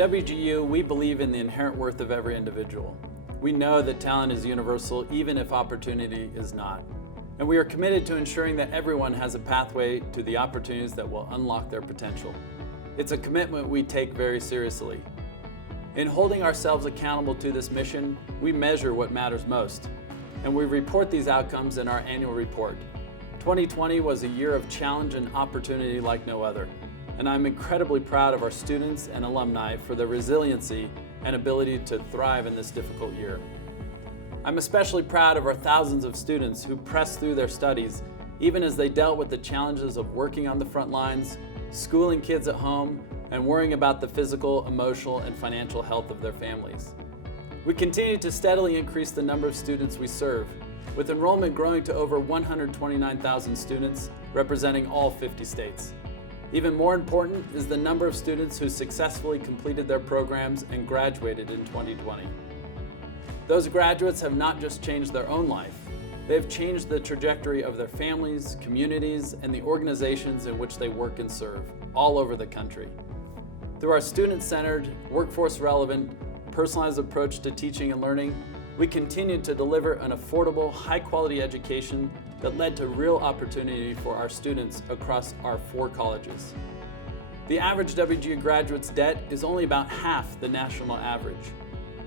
WGU, we believe in the inherent worth of every individual. We know that talent is universal, even if opportunity is not. And we are committed to ensuring that everyone has a pathway to the opportunities that will unlock their potential. It's a commitment we take very seriously. In holding ourselves accountable to this mission, we measure what matters most, and we report these outcomes in our annual report. 2020 was a year of challenge and opportunity like no other, and I'm incredibly proud of our students and alumni for their resiliency and ability to thrive in this difficult year. I'm especially proud of our thousands of students who pressed through their studies, even as they dealt with the challenges of working on the front lines, schooling kids at home, and worrying about the physical, emotional, and financial health of their families. We continue to steadily increase the number of students we serve, with enrollment growing to over 129,000 students, representing all 50 states. Even more important is the number of students who successfully completed their programs and graduated in 2020. Those graduates have not just changed their own life, they have changed the trajectory of their families, communities, and the organizations in which they work and serve, all over the country. Through our student-centered, workforce-relevant, personalized approach to teaching and learning, we continue to deliver an affordable, high-quality education that led to real opportunity for our students across our 4 colleges. The average WGU graduate's debt is only about half the national average,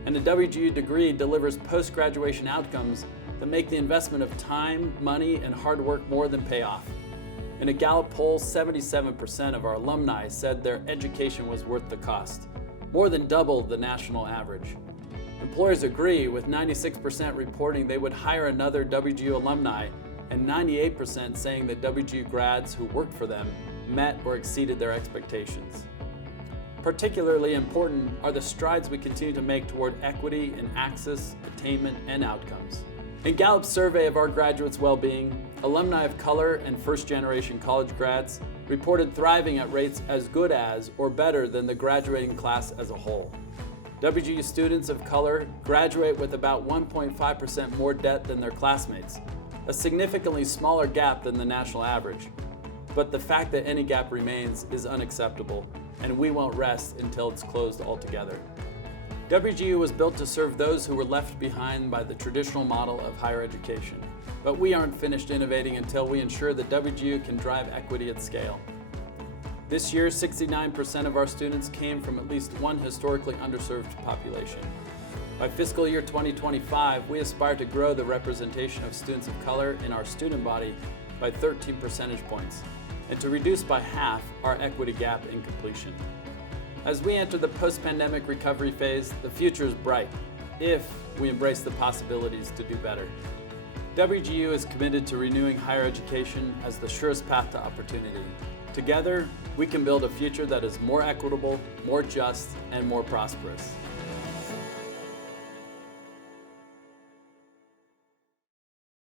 and a WGU degree delivers post-graduation outcomes that make the investment of time, money, and hard work more than pay off. In a Gallup poll, 77% of our alumni said their education was worth the cost, more than double the national average. Employers agree, with 96% reporting they would hire another WGU alumni and 98% saying that WGU grads who worked for them met or exceeded their expectations. Particularly important are the strides we continue to make toward equity in access, attainment, and outcomes. In Gallup's survey of our graduates' well-being, alumni of color and first-generation college grads reported thriving at rates as good as or better than the graduating class as a whole. WGU students of color graduate with about 1.5% more debt than their classmates, a significantly smaller gap than the national average. But the fact that any gap remains is unacceptable, and we won't rest until it's closed altogether. WGU was built to serve those who were left behind by the traditional model of higher education. But we aren't finished innovating until we ensure that WGU can drive equity at scale. This year, 69% of our students came from at least one historically underserved population. By fiscal year 2025, we aspire to grow the representation of students of color in our student body by 13 percentage points, and to reduce by half our equity gap in completion. As we enter the post-pandemic recovery phase, the future is bright if we embrace the possibilities to do better. WGU is committed to renewing higher education as the surest path to opportunity. Together, we can build a future that is more equitable, more just, and more prosperous.